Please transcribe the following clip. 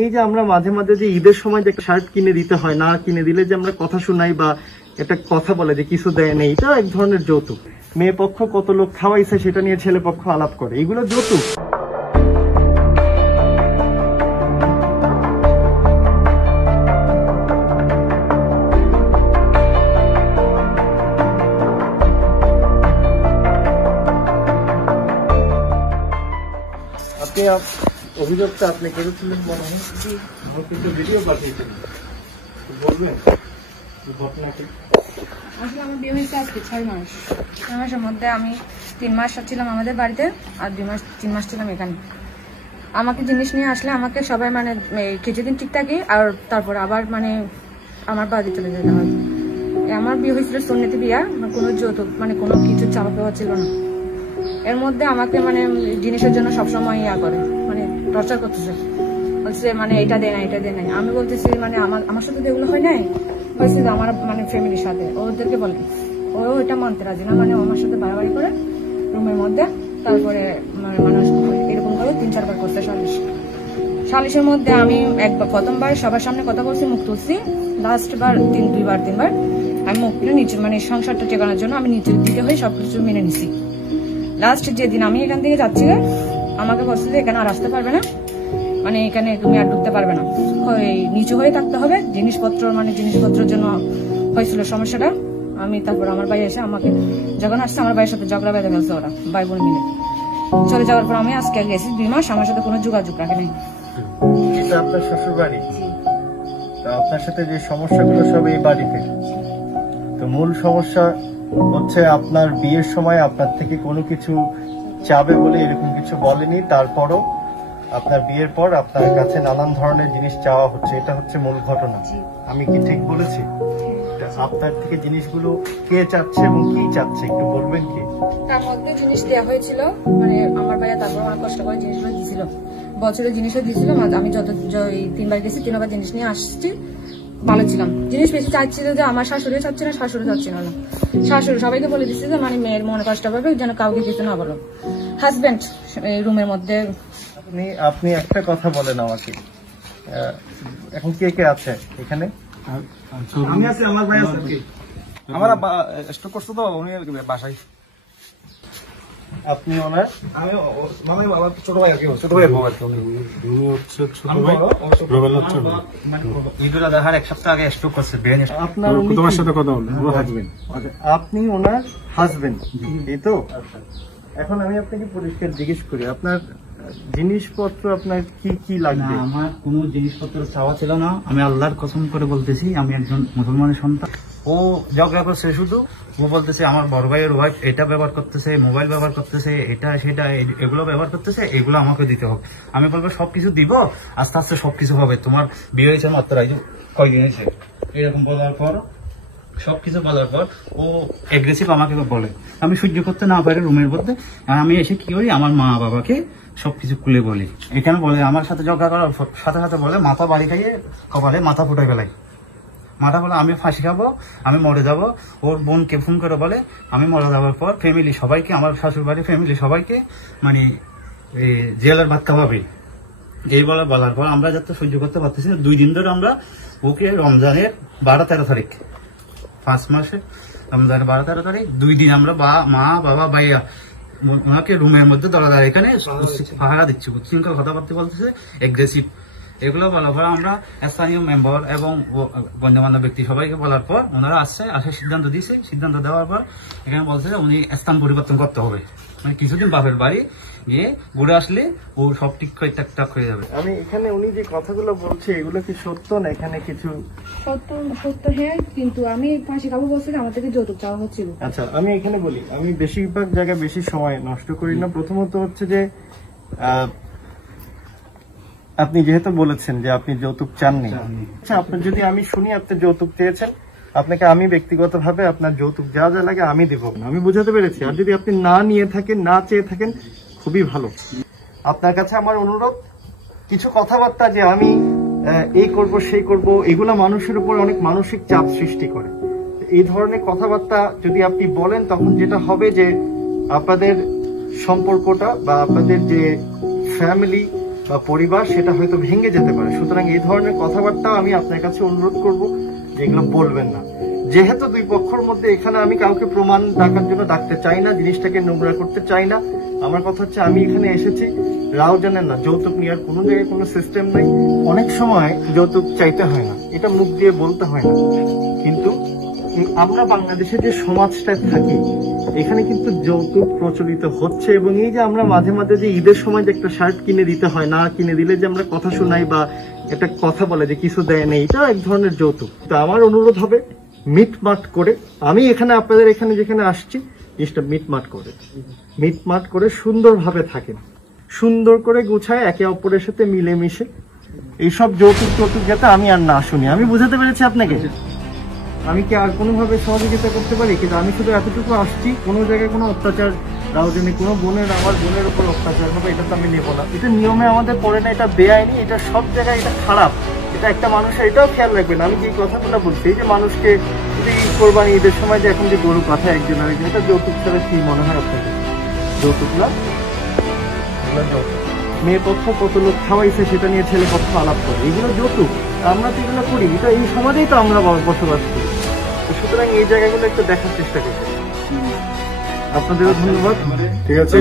এই যে আমরা মাঝে মাঝে যে ঈদের সময় যে শার্ট কিনে দিতে হয়, না কিনে দিলে যে আমরা কথা শোনাই বা একটা কথা বলে যে কিছু দেয় না, এটা এক ধরনের যৌতুক। মেয়ে পক্ষ কত লোক খাওয়াইছে সেটা নিয়ে ছেলে পক্ষ আলাপ করে, এগুলো যৌতুক। আপনি অভিযোগটা আপনি করেছিলেন মনে হয়, আমার কিন্তু ভিডিও পাঠিয়েছেন, বলবেন ঘটনাটি? আসলে আমার বিয়ে হয়েছে আজকে 6 মাস। 6 মাসের মধ্যে আমি 3 মাস ছিলাম আমাদের বাড়িতে, আর 3 মাস ছিলাম এখানে। আমাকে জিনিস নিয়ে আসলে আমাকে সবাই মানে কিছুদিন ঠিক থাকি, আর তারপর আবার মানে আমার বাড়ি চলে যেতে হয়। আমার বিয়ে হয়েছিল সুন্নতি বিয়া, কোনো যৌতুক মানে কোনো কিছু চাওয়া পাওয়া ছিল না। এর মধ্যে আমাকে মানে জিনিসের জন্য সবসময় ইয়া করে, মানে টর্চার করতেছে, বলছে মানে এটা দেয় না এটা দেয় নাই। আমি বলতেছি মানে আমার সাথে এগুলো হয় নাই, বলছি আমার মানে ফ্যামিলির সাথে, ওদেরকে বলে ও এটা মানতে রাজি না, মানে আমার সাথে বাড়াবাড়ি করে রুমের মধ্যে। তারপরে মানে মানুষ এরকম করে 3-4 বার করছে সালিশের মধ্যে। আমি প্রথমবার সবার সামনে কথা বলছি, মুখ তুলছি। লাস্ট বার 2-3 বার আমি মুখ তুলে নিচে মানে সংসারটা টেকানোর জন্য আমি নিচের দিকে হয়ে সবকিছু মেনে নিছি। লাস্ট যেদিন আমি এখান থেকে যাচ্ছি, আমাকে বলছে যে এখানে আর আসতে পারবে না, মানে এখানে তুমি আর ঢুকতে পারবে না, নিচু হয়ে থাকতে হবে। জিনিসপত্রের জন্য হয়েছিল সমস্যাটা। আমি তারপর আমার ভাই এসে আমাকে যখন আসছে, আমার ভাইয়ের সাথে ঝগড়া বেঁধে ফেলছে ওরা ভাই বোন মিলে। চলে যাওয়ার পর আমি আজকে গেছি 2 মাস, আমার সাথে কোনো যোগাযোগ রাখে নাই। এটা আপনার শ্বশুর বাড়ি, আপনার সাথে যে সমস্যাগুলো সব এই বাড়িতে। তো মূল সমস্যা হচ্ছে আপনার বিয়ের সময় আপনার থেকে কোনো কিছু চাবে বলে এরকম কিছু বলেনি, তারপরও আপনার বিয়ের পর আপনার কাছে নানান ধরনের জিনিস চাওয়া হচ্ছে, এটা হচ্ছে মূল ঘটনা। আমি কি ঠিক বলেছি? আপনার থেকে জিনিসগুলো কে চাচ্ছে এবং কি চাচ্ছে একটু বলবেন কি? তার মধ্যে জিনিস দেওয়া হয়েছিল, মানে আমার ভাইয়া তারপর আমার কষ্ট করে জিনিসগুলো দিয়েছিল, বছরের জিনিসও দিয়েছিল। আমি যত 3 বার গেছি 3 বার জিনিস নিয়ে আসছি, ভালো ছিলাম। জিনিস বেশি চাচ্ছিল যে আমার শাশুড়ি চাচ্ছে না, শাশুড়ি চাচ্ছে না, শাশুড়ি সবাইকে বলে দিচ্ছে যে মানে মেয়ের মনে কষ্ট পাবে, যেন কাউকে কিছু না বলো। হাজবেন্ড রুমের মধ্যে। আপনি একটা কথা বলেন আমাকে, এখন কে কে আছে এখানে? আমি আছি, আমার ভাই আছে। আমার স্টক করছে তো উনি বাসায়। আপনি ওনার? আমি মানে আমার ছোট ভাই আর কি, ছোট ভাই বউ আর কি। উনি হচ্ছে ছোট ভাই, রবেল হচ্ছে ঈদুল আজহার 1 সপ্তাহ আগে স্টক করছে। আপনার তোমার সাথে কথা বললেন, ওর হাজবেন্ড। আপনি ওনার হাজবেন্ড, এই তো? এখন আমি আপনাকে পরিষ্কার জিজ্ঞেস করি, আপনার জিনিসপত্র আপনার কি কি লাগবে? আমার কোনো জিনিসপত্র চাওয়া ছিল না। আমি আল্লাহর কসম করে বলতেছি, আমি একজন মুসলমানের সন্তান। ও ঝগড়া করছে শুধু, ও বলতেছে আমার বড় ভাইয়ের ওয়াইফ এটা ব্যবহার করতেছে, মোবাইল ব্যবহার করতেছে, এটা সেটা এগুলো ব্যবহার করতেছে, এগুলো আমাকে দিতে হবে। আমি বলবো সবকিছু দিব, আস্তে আস্তে সবকিছু হবে, তোমার বিয়ে হয়েছে মাত্র কয়দিন হয়েছে। এরকম বলার পর সবকিছু বলার পর ও এগ্রেসিভ আমাকে বলে। আমি সহ্য করতে না পারি রুমের মধ্যে, আমি এসে কি করি, আমার মা বাবাকে সবকিছু খুলে বলি। এখানে বলে আমার সাথে ঝগড়া করার সাথে সাথে বলে মাথা বাড়ি খাইয়ে কপালে মাথা ফুটে ফেলাই। মাথা বলে আমি ফাঁসি খাবো, আমি মরে যাব। ওর বোনকে ফোন করে বলে আমি মরে যাওয়ার পর ফ্যামিলি সবাইকে, আমার শ্বশুর বাড়ির ফ্যামিলি সবাইকে মানে জেলের ভাত খাওয়াবে। এই বলার পর আমরা যাতে সহ্য করতে পারতেছি না, 2 দিন ধরে আমরা ওকে রমজানের 12-13 তারিখ, 5 মাসে রমজানের 12-13 তারিখ 2 দিন আমরা মা বাবা ভাইয়া ওনাকে রুমের মধ্যে দলাদার এখানে পাহারা দিচ্ছে, উচ্ছৃঙ্খল কথাবার্তা বলতেছে, এগ্রেসিভ। এগুলো বলার পর আমরা স্থানীয় মেম্বার এবং গণ্যমান্য ব্যক্তি সবাইকে বলার পর ওনারা আসার সিদ্ধান্ত দিয়েছে। সিদ্ধান্ত দেওয়ার পর এখানে বলছে উনি স্থান পরিবর্তন করতে হবে, মানে কিছুদিন বাপের বাড়ি গিয়ে ঘুরে আসলে ও সব ঠিকঠাক হয়ে যাবে। আমি এখানে উনি যে কথাগুলো বলছে এগুলো কি সত্য না? এখানে কিছু সত্য হ্যাঁ, কিন্তু আমি ফাঁসি খাবো বলছি, আমার থেকে যৌতুক চাওয়া হচ্ছিল। আচ্ছা, আমি এখানে বলি, আমি বেশিরভাগ জায়গায় বেশি সময় নষ্ট করি না। প্রথমত হচ্ছে যে আপনি যেহেতু বলেছেন যে আপনি যৌতুক চাননি, আচ্ছা আপনার যদি আমি শুনি আপনি যৌতুক চেয়েছেন, আপনাকে আমি ব্যক্তিগতভাবে আপনার যৌতুক যা যা লাগে আমি দেবো, আমি বুঝাতে পেরেছি। আর যদি আপনি না নিয়ে থাকেন, না চেয়ে থাকেন, খুবই ভালো। আপনার কাছে আমার অনুরোধ, কিছু কথাবার্তা যে আমি এই করব সেই করব, এগুলা মানুষের উপর অনেক মানসিক চাপ সৃষ্টি করে। এই ধরনের কথাবার্তা যদি আপনি বলেন, তখন যেটা হবে যে আপনাদের সম্পর্কটা বা আপনাদের যে ফ্যামিলি, এটা আস্তে আস্তে বা পরিবার সেটা হয়তো ভেঙে যেতে পারে। সুতরাং এই ধরনের কথাবার্তা আমি আপনার কাছে অনুরোধ করব যে এগুলো বলবেন না। যেহেতু দুই পক্ষের মধ্যে এখানে আমি কাউকে প্রমাণ ডাকার জন্য ডাকতে চাই না, জিনিসটাকে নোংরা করতে চাই না। আমার কথা হচ্ছে আমি এখানে এসেছি, রাও জানেন না যৌতুক নেওয়ার কোনো জায়গায় কোনো সিস্টেম নাই। অনেক সময় যৌতুক চাইতে হয় না, এটা মুখ দিয়ে বলতে হয় না, কিন্তু আমরা বাংলাদেশে যে সমাজটায় থাকি এখানে কিন্তু যৌতুক প্রচলিত হচ্ছে। এবং এই যে আমরা মাঝে মাঝে যে ঈদের সময় যে একটা শার্ট কিনে দিতে হয়, না কিনে দিলে যে আমরা কথা শোনাই বা একটা কথা বলে যে কিছু দেয় না, এটা এক ধরনের যৌতুক। তো আমার অনুরোধ হবে মিটমাট করে, আমি এখানে আপনাদের এখানে যেখানে আসছি জিনিসটা মিটমাট করে সুন্দরভাবে থাকেন, সুন্দর করে গুছায় একে অপরের সাথে মিলেমিশে। এইসব যৌতুক যাতে আমি আর না শুনি। আমি বুঝাতে পেরেছি আপনাকে? আমি কি আর কোনোভাবে সহযোগিতা করতে পারি? কিন্তু আমি শুধু এতটুকু আসছি, কোনো জায়গায় কোনো অত্যাচার রাউজানি কোনো আমার বোনের উপর অত্যাচার হবে এটা তো আমি নেব না। এটা নিয়মে আমাদের পড়ে না, এটা বেআইনি, এটা সব জায়গায় এটা খারাপ। এটা একটা মানুষের এটাও খেয়াল রাখবেন। আমি যে কথাগুলো বলছি যে মানুষকে কোরবানি ঈদের সময় যে এখন যে গরু কথা একজন আরেকজন, এটা যৌতুক ছাড়া কি মনে হয় আপনাকে? যৌতুক না, মেয়ে পক্ষ কত লোক খাওয়াইছে সেটা নিয়ে ছেলে পক্ষ আলাপ করে, এগুলো যৌতুক। আমরা তো এগুলো করি, এটা এই সমাজেই তো আমরা বসবাস করি। সুতরাং এই জায়গাগুলো একটু দেখার চেষ্টা করছি। আপনাদেরও ধন্যবাদ। ঠিক আছে।